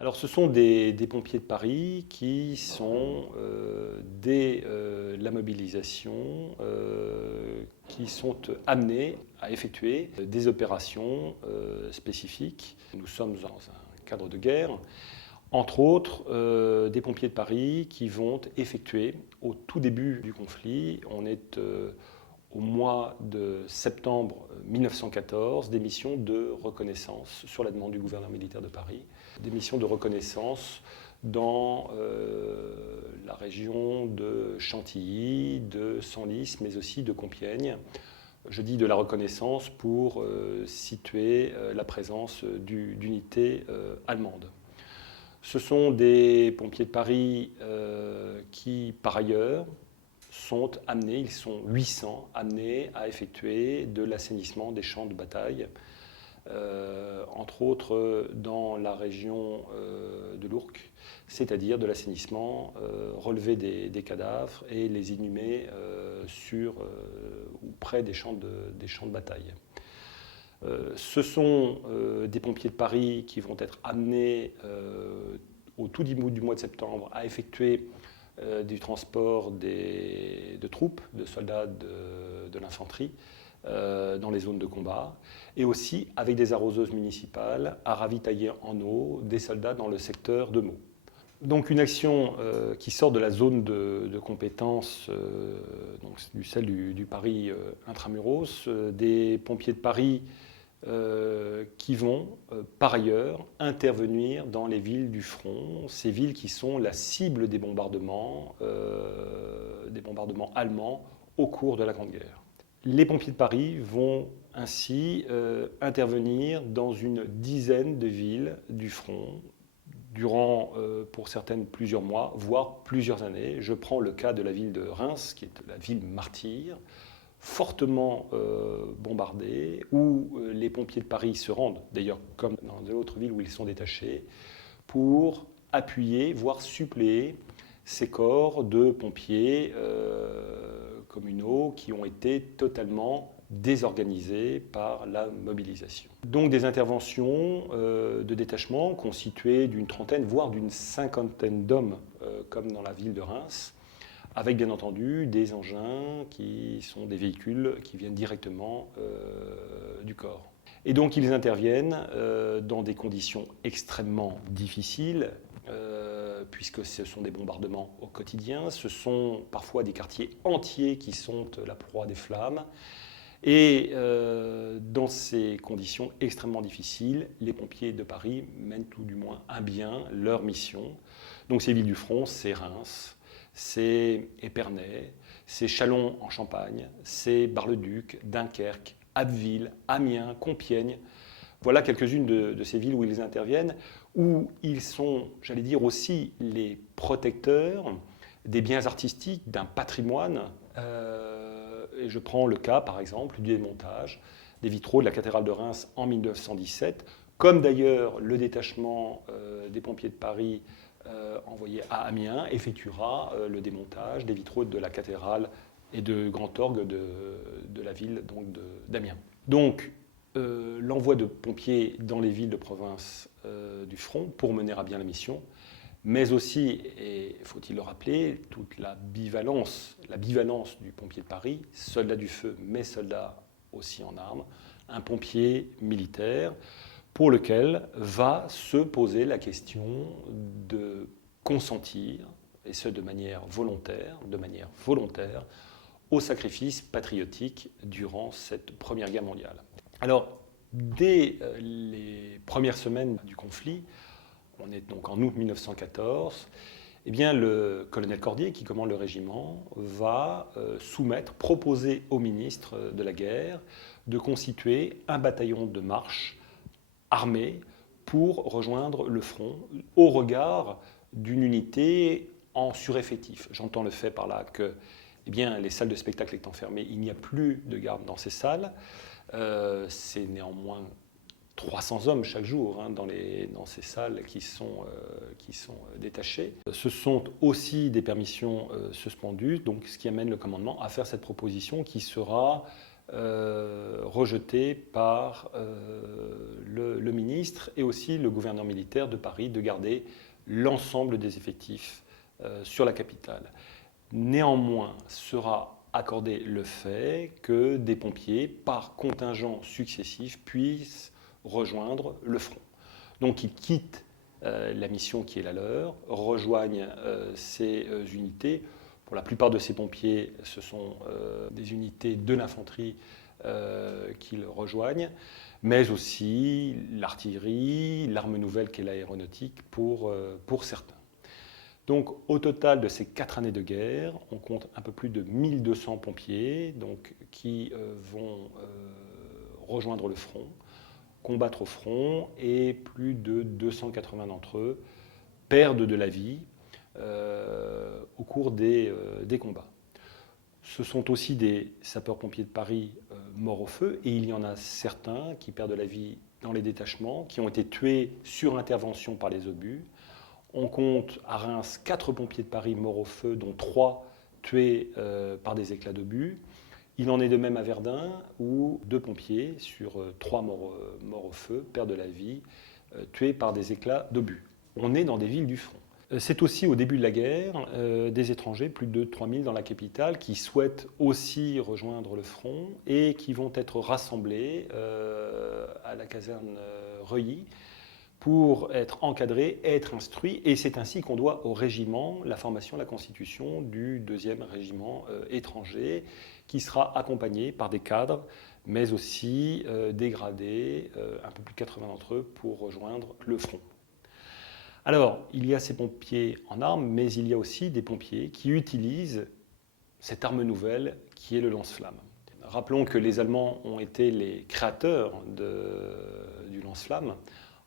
Alors, ce sont des pompiers de Paris qui sont, dès la mobilisation, qui sont amenés à effectuer des opérations spécifiques. Nous sommes dans un cadre de guerre. Entre autres, des pompiers de Paris qui vont effectuer, au tout début du conflit, on est au mois de septembre 1914, des missions de reconnaissance sur la demande du gouverneur militaire de Paris, des missions de reconnaissance dans la région de Chantilly, de Senlis, mais aussi de Compiègne. Je dis de la reconnaissance pour situer la présence d'unités allemandes. Ce sont des pompiers de Paris qui, par ailleurs, sont amenés, ils sont 800 amenés à effectuer de l'assainissement des champs de bataille, entre autres dans la région de l'Ourcq, c'est-à-dire de l'assainissement, relever des cadavres et les inhumer sur ou près des champs de bataille. Ce sont des pompiers de Paris qui vont être amenés au tout début du mois de septembre à effectuer du transport de troupes, de soldats de l'infanterie dans les zones de combat, et aussi avec des arroseuses municipales à ravitailler en eau des soldats dans le secteur de Meaux. Donc une action qui sort de la zone de compétence, donc celle du Paris intramuros, des pompiers de Paris qui vont par ailleurs intervenir dans les villes du front, ces villes qui sont la cible des bombardements allemands au cours de la Grande Guerre. Les pompiers de Paris vont ainsi intervenir dans une dizaine de villes du front, durant, pour certaines, plusieurs mois, voire plusieurs années. Je prends le cas de la ville de Reims, qui est la ville martyre, fortement bombardée, où les pompiers de Paris se rendent, d'ailleurs comme dans d'autres villes où ils sont détachés, pour appuyer, voire suppléer ces corps de pompiers communaux qui ont été totalement désorganisés par la mobilisation. Donc des interventions de détachement constituées d'une trentaine, voire d'une cinquantaine d'hommes, comme dans la ville de Reims, avec bien entendu des engins qui sont des véhicules qui viennent directement du corps. Et donc ils interviennent dans des conditions extrêmement difficiles, puisque ce sont des bombardements au quotidien, ce sont parfois des quartiers entiers qui sont la proie des flammes. Et dans ces conditions extrêmement difficiles, les pompiers de Paris mènent tout du moins à bien leur mission. Donc ces villes du front, c'est Reims, c'est Épernay, c'est Châlons en Champagne, c'est Bar-le-Duc, Dunkerque, Abbeville, Amiens, Compiègne. Voilà quelques-unes de ces villes où ils interviennent, où ils sont, j'allais dire, aussi les protecteurs des biens artistiques, d'un patrimoine. Et je prends le cas, par exemple, du démontage des vitraux de la cathédrale de Reims en 1917, comme d'ailleurs le détachement des pompiers de Paris envoyé à Amiens effectuera le démontage des vitraux de la cathédrale et de grand orgue de la ville d'Amiens. Donc, l'envoi de pompiers dans les villes de province du front pour mener à bien la mission, mais aussi, et faut-il le rappeler, toute la bivalence du pompier de Paris, soldat du feu, mais soldat aussi en armes, un pompier militaire, pour lequel va se poser la question de consentir, et ce de manière volontaire, au sacrifice patriotique durant cette Première Guerre mondiale. Alors, dès les premières semaines du conflit, on est donc en août 1914, eh bien, le colonel Cordier, qui commande le régiment, va proposer au ministre de la Guerre de constituer un bataillon de marche armé pour rejoindre le front au regard d'une unité en sureffectif. J'entends le fait par là que les salles de spectacle étant fermées, il n'y a plus de garde dans ces salles. C'est néanmoins 300 hommes chaque jour dans ces salles qui sont détachées. Ce sont aussi des permissions suspendues, donc ce qui amène le commandement à faire cette proposition qui sera rejeté par le ministre et aussi le gouverneur militaire de Paris de garder l'ensemble des effectifs sur la capitale. Néanmoins, sera accordé le fait que des pompiers, par contingents successifs, puissent rejoindre le front. Donc ils quittent la mission qui est la leur, rejoignent ces unités. Pour la plupart de ces pompiers, ce sont des unités de l'infanterie qu'ils rejoignent, mais aussi l'artillerie, l'arme nouvelle qu'est l'aéronautique pour certains. Donc au total de ces 4 années de guerre, on compte un peu plus de 1200 pompiers donc, qui vont rejoindre le front, combattre au front, et plus de 280 d'entre eux perdent de la vie au cours des combats. Ce sont aussi des sapeurs-pompiers de Paris morts au feu, et il y en a certains qui perdent la vie dans les détachements, qui ont été tués sur intervention par les obus. On compte à Reims 4 pompiers de Paris morts au feu, dont 3 tués par des éclats d'obus. Il en est de même à Verdun, où 2 pompiers sur 3 morts au feu perdent la vie, tués par des éclats d'obus. On est dans des villes du front. C'est aussi au début de la guerre des étrangers, plus de 3000 dans la capitale, qui souhaitent aussi rejoindre le front et qui vont être rassemblés à la caserne Reuilly pour être encadrés, être instruits. Et c'est ainsi qu'on doit au régiment la formation, la constitution du 2e régiment étranger, qui sera accompagné par des cadres, mais aussi des gradés, un peu plus de 80 d'entre eux, pour rejoindre le front. Alors, il y a ces pompiers en armes, mais il y a aussi des pompiers qui utilisent cette arme nouvelle qui est le lance-flamme. Rappelons que les Allemands ont été les créateurs du lance-flamme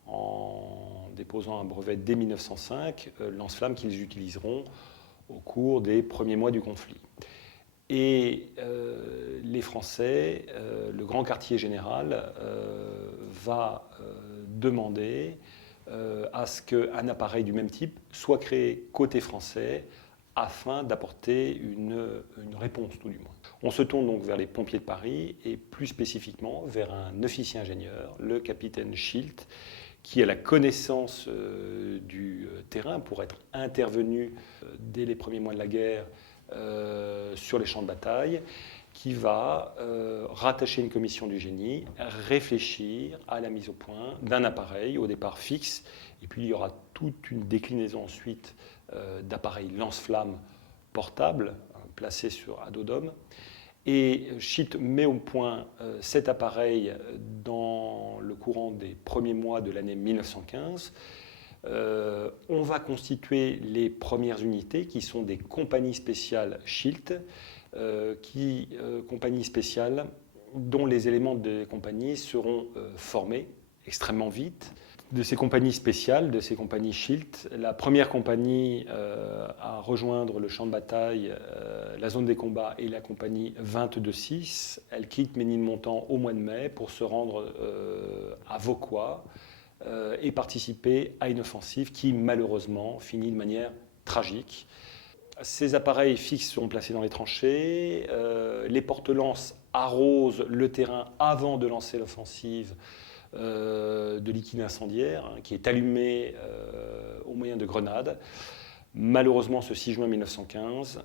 en déposant un brevet dès 1905, lance-flamme qu'ils utiliseront au cours des premiers mois du conflit. Et les Français, le grand quartier général, va demander à ce qu'un appareil du même type soit créé côté français afin d'apporter une réponse, tout du moins. On se tourne donc vers les pompiers de Paris et plus spécifiquement vers un officier ingénieur, le capitaine Schilt, qui a la connaissance du terrain pour être intervenu dès les premiers mois de la guerre sur les champs de bataille, qui va rattacher une commission du génie, réfléchir à la mise au point d'un appareil, au départ fixe, et puis il y aura toute une déclinaison ensuite d'appareils lance-flammes portables, placés à dos d'homme. Et Schilt met au point cet appareil dans le courant des premiers mois de l'année 1915. On va constituer les premières unités qui sont des compagnies spéciales Schilt, compagnies spéciales dont les éléments des compagnies seront formés extrêmement vite. De ces compagnies spéciales, de ces compagnies Schilt, la première compagnie à rejoindre le champ de bataille, la zone des combats, est la compagnie 22-6. Elle quitte Ménilmontant au mois de mai pour se rendre à Vauquois et participer à une offensive qui malheureusement finit de manière tragique. Ces appareils fixes seront placés dans les tranchées, les porte-lances arrosent le terrain avant de lancer l'offensive de liquide incendiaire qui est allumé au moyen de grenades. Malheureusement, ce 6 juin 1915,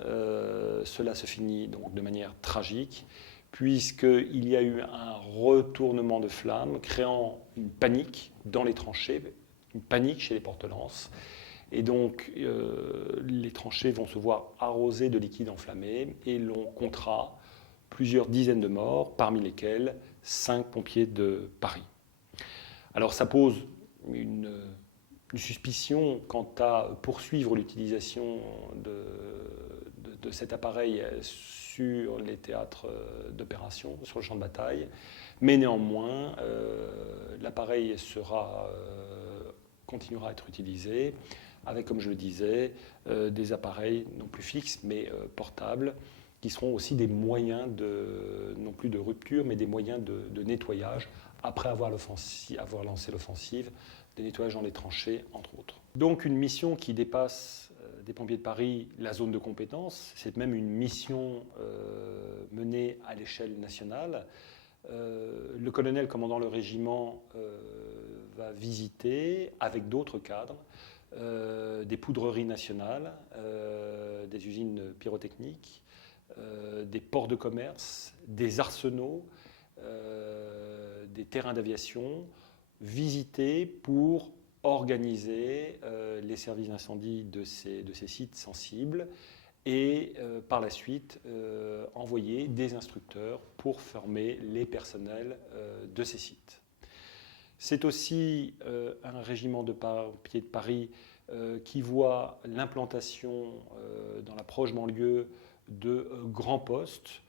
cela se finit donc de manière tragique, puisqu'il y a eu un retournement de flammes créant une panique dans les tranchées, une panique chez les porte-lances. Et donc, les tranchées vont se voir arrosées de liquide enflammé et l'on comptera plusieurs dizaines de morts, parmi lesquels 5 pompiers de Paris. Alors, ça pose une suspicion quant à poursuivre l'utilisation de cet appareil sur les théâtres d'opération, sur le champ de bataille. Mais néanmoins, l'appareil continuera à être utilisé avec, comme je le disais, des appareils non plus fixes mais portables, qui seront aussi des moyens non plus de rupture, mais des moyens de nettoyage après avoir lancé l'offensive, des nettoyages dans les tranchées, entre autres. Donc une mission qui dépasse des pompiers de Paris la zone de compétence. C'est même une mission menée à l'échelle nationale. Le colonel commandant le régiment va visiter, avec d'autres cadres, des poudreries nationales, des usines pyrotechniques, des ports de commerce, des arsenaux, des terrains d'aviation, visités pour organiser les services d'incendie de ces sites sensibles et par la suite envoyer des instructeurs pour former les personnels de ces sites. C'est aussi un régiment de pompiers de Paris qui voit l'implantation dans la proche banlieue de grands postes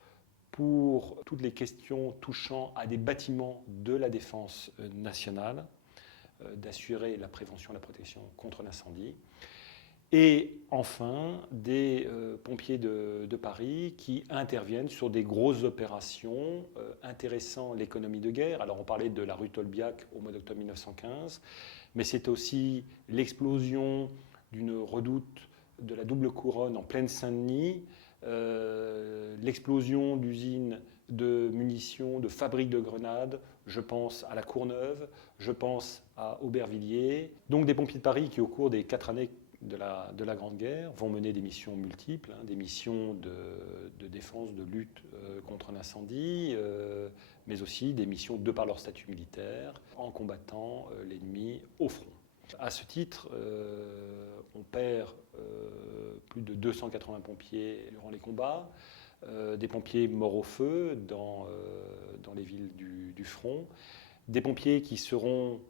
pour toutes les questions touchant à des bâtiments de la défense nationale, d'assurer la prévention et la protection contre l'incendie. Et enfin, des pompiers de Paris qui interviennent sur des grosses opérations intéressant l'économie de guerre. Alors on parlait de la rue Tolbiac au mois d'octobre 1915, mais c'est aussi l'explosion d'une redoute de la double couronne en pleine Saint-Denis, l'explosion d'usines de munitions, de fabriques de grenades, je pense à la Courneuve, je pense à Aubervilliers. Donc des pompiers de Paris qui, au cours des 4 années de la Grande Guerre, vont mener des missions multiples, des missions de défense, de lutte contre l'incendie, mais aussi des missions, de par leur statut militaire, en combattant l'ennemi au front. À ce titre, on perd plus de 280 pompiers durant les combats, des pompiers morts au feu dans les villes du front, des pompiers qui seront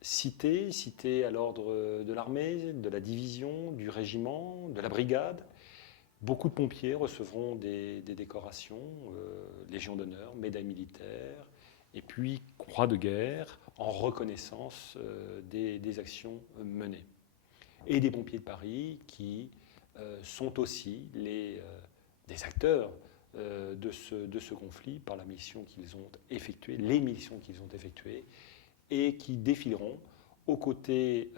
cités à l'ordre de l'armée, de la division, du régiment, de la brigade. Beaucoup de pompiers recevront des décorations, Légion d'honneur, médaille militaire, et puis croix de guerre, en reconnaissance des actions menées. Et des pompiers de Paris qui sont aussi des acteurs de ce conflit par la mission qu'ils ont effectuée, les missions qu'ils ont effectuées, et qui défileront aux côtés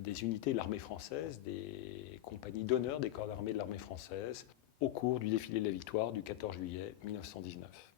des unités de l'armée française, des compagnies d'honneur des corps d'armée de l'armée française, au cours du défilé de la victoire du 14 juillet 1919.